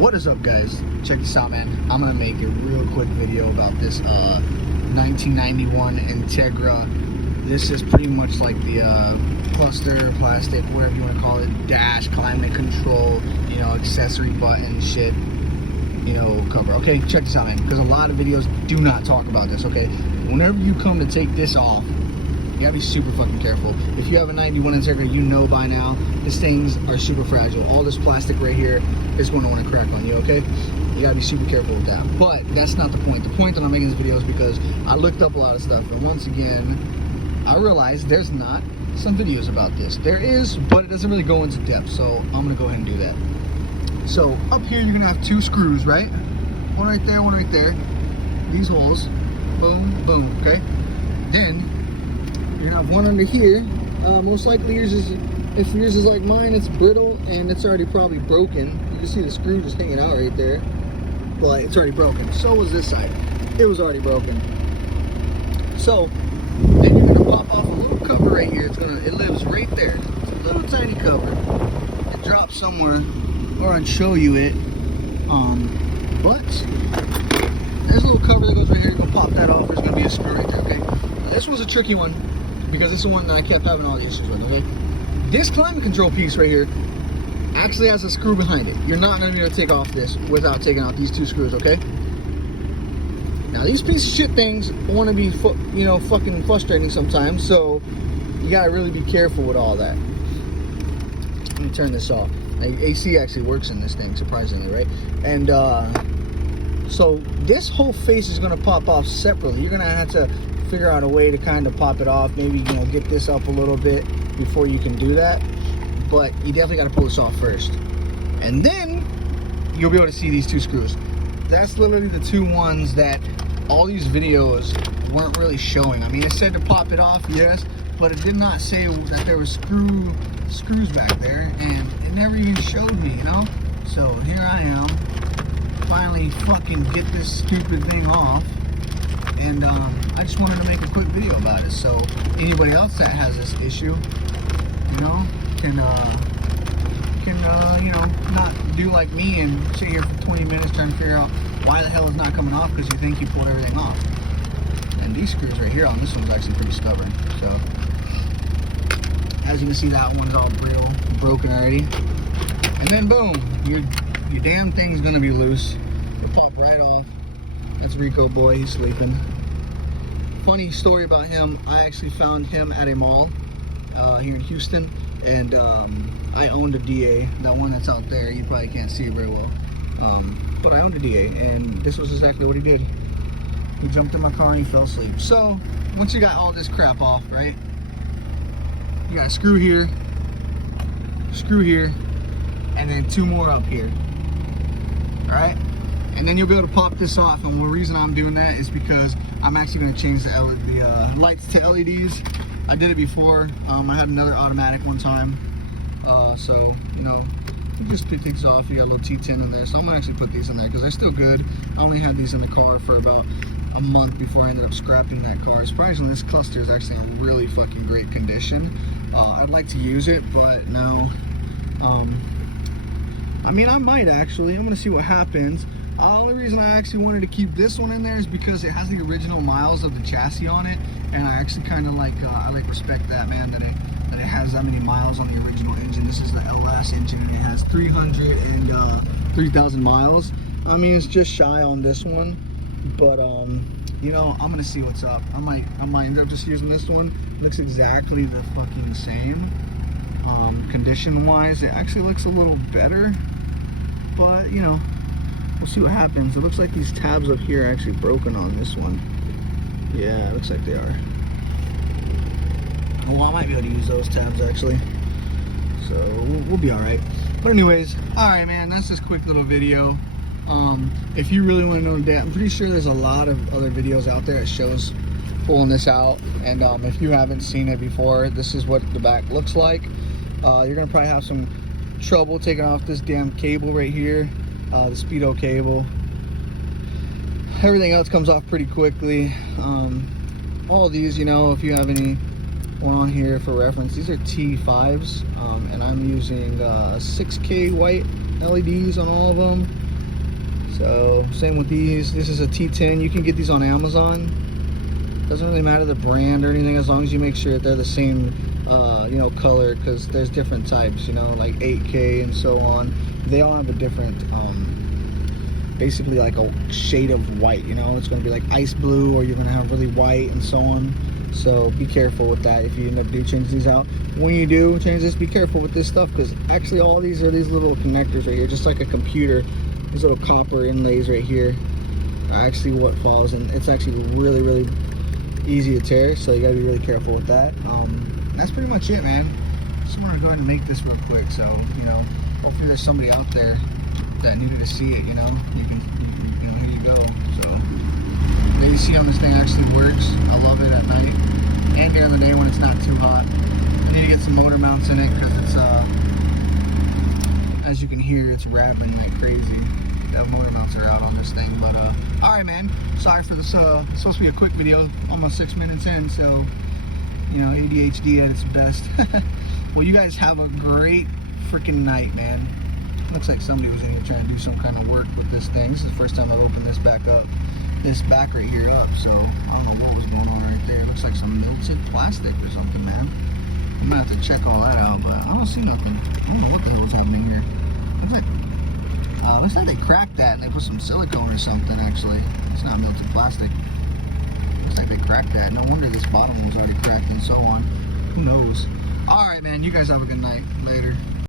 What is up, guys? Check this out, man. I'm gonna make a real quick video about this 1991 Integra. This is pretty much like the cluster, plastic, whatever you want to call it, dash, climate control, you know, accessory button shit, you know, cover. Okay, check this out, man, because a lot of videos do not talk about this. Okay, whenever you come to take this off, you gotta be super fucking careful. If you have a 91 Integra, you know by now, these things are super fragile. All this plastic right here is going to want to crack on you, okay? You gotta be super careful with that. But that's not the point. The point that I'm making this video is because I looked up a lot of stuff, and once again, I realized there's not some videos about this. There is, but it doesn't really go into depth, so I'm gonna go ahead and do that. So up here, you're gonna have two screws, right? One right there, one right there. These holes, boom, boom, okay? Then, you're gonna have one under here. Most likely yours is, if yours is like mine, it's brittle and it's already probably broken. You can see the screw just hanging out right there, but it's already broken. So was this side. It was already broken. So then you're gonna pop off a little cover right here. It lives right there. It's a little tiny cover. It drops somewhere, or I'd show you it. But there's a little cover that goes right here. You're gonna pop that off. There's gonna be a screw right there. Okay. Now, this was a tricky one, because this is the one that I kept having all the issues with, okay? This climate control piece right here actually has a screw behind it. You're not gonna be able to take off this without taking out these two screws, okay? Now these piece of shit things want to be, you know, fucking frustrating sometimes, so you gotta really be careful with all that. Let me turn this off. Now, AC actually works in this thing, surprisingly, right? And so this whole face is gonna pop off separately. You're gonna have to figure out a way to kind of pop it off, maybe, you know, get this up a little bit before you can do that, but you definitely got to pull this off first, and then you'll be able to see these two screws. That's literally the two ones that all these videos weren't really showing. I mean, it said to pop it off, yes, but it did not say that there were screws back there, and it never even showed me, you know. So here I am, finally fucking get this stupid thing off. And I just wanted to make a quick video about it, so anybody else that has this issue, you know, can you know, not do like me and sit here for 20 minutes trying to figure out why the hell it's not coming off, because you think you pulled everything off. And these screws right here on this one's actually pretty stubborn. So as you can see, that one's all broken already. And then boom, your damn thing's gonna be loose. It'll pop right off. That's Rico boy, he's sleeping. Funny story about him, I actually found him at a mall here in Houston, and I owned a DA, that one that's out there. You probably can't see it very well, but I owned a DA, and this was exactly what he did. He jumped in my car and he fell asleep. So once you got all this crap off, right, you got a screw here, and then two more up here. All right. And then you'll be able to pop this off, and the reason I'm doing that is because I'm actually going to change the lights to LEDs. I did it before. I had another automatic one time. So, you know, you just pick these off. You got a little T10 in there. So I'm going to actually put these in there because they're still good. I only had these in the car for about a month before I ended up scrapping that car. Surprisingly, this cluster is actually in really fucking great condition. I'd like to use it, but no. I mean, I might actually. I'm going to see what happens. The only reason I actually wanted to keep this one in there is because it has the original miles of the chassis on it, and I actually kind of like, I like respect that, man, that it has that many miles on the original engine. This is the LS engine, and it has 3,000 miles. I mean, it's just shy on this one, but you know, I'm gonna see what's up. I might end up just using this one. It looks exactly the fucking same. Condition wise, it actually looks a little better, but you know, we'll see what happens. It looks like these tabs up here are actually broken on this one. Yeah, it looks like they are. Well, I might be able to use those tabs actually. So we'll be all right. But anyways, all right, man, that's this quick little video. If you really want to know the depth, I'm pretty sure there's a lot of other videos out there that shows pulling this out. And if you haven't seen it before, this is what the back looks like. You're gonna probably have some trouble taking off this damn cable right here. The speedo cable. Everything else comes off pretty quickly. All of these, you know, if you have any one on here for reference, these are T5s, and I'm using 6K white LEDs on all of them. So same with these. This is a T10. You can get these on Amazon. Doesn't really matter the brand or anything, as long as you make sure that they're the same you know, color, because there's different types, you know, like 8K and so on. They all have a different basically like a shade of white, you know. It's going to be like ice blue, or you're going to have really white and so on. So be careful with that if you end up do change these out. When you do change this, be careful with this stuff, because actually all these are these little connectors right here, just like a computer. These little copper inlays right here are actually what falls, and it's actually really easy to tear, so you gotta be really careful with that. That's pretty much it, man. Just want to go ahead and make this real quick, so you know, hopefully there's somebody out there that needed to see it. You know, you know, here you go. So the AC on this thing actually works. I love it at night and during the day when it's not too hot. I need to get some motor mounts in it, because it's as you can hear, it's rattling like crazy. The motor mounts are out on this thing, but all right, man. Sorry for this. It's supposed to be a quick video, almost 6 minutes in, so you know, ADHD at its best. Well, you guys have a great freaking night, man. Looks like somebody was in here trying to do some kind of work with this thing. This is the first time I've opened this back up, this back right here up. So I don't know what was going on right there. It looks like some melted plastic or something, man. I'm gonna have to check all that out, but I don't see nothing. I don't know what the hell is happening here. Looks like they cracked that and they put some silicone or something. Actually, it's not melted plastic. Looks like they cracked that. No wonder this bottom was already cracked and so on. Who knows? All right, man. You guys have a good night. Later.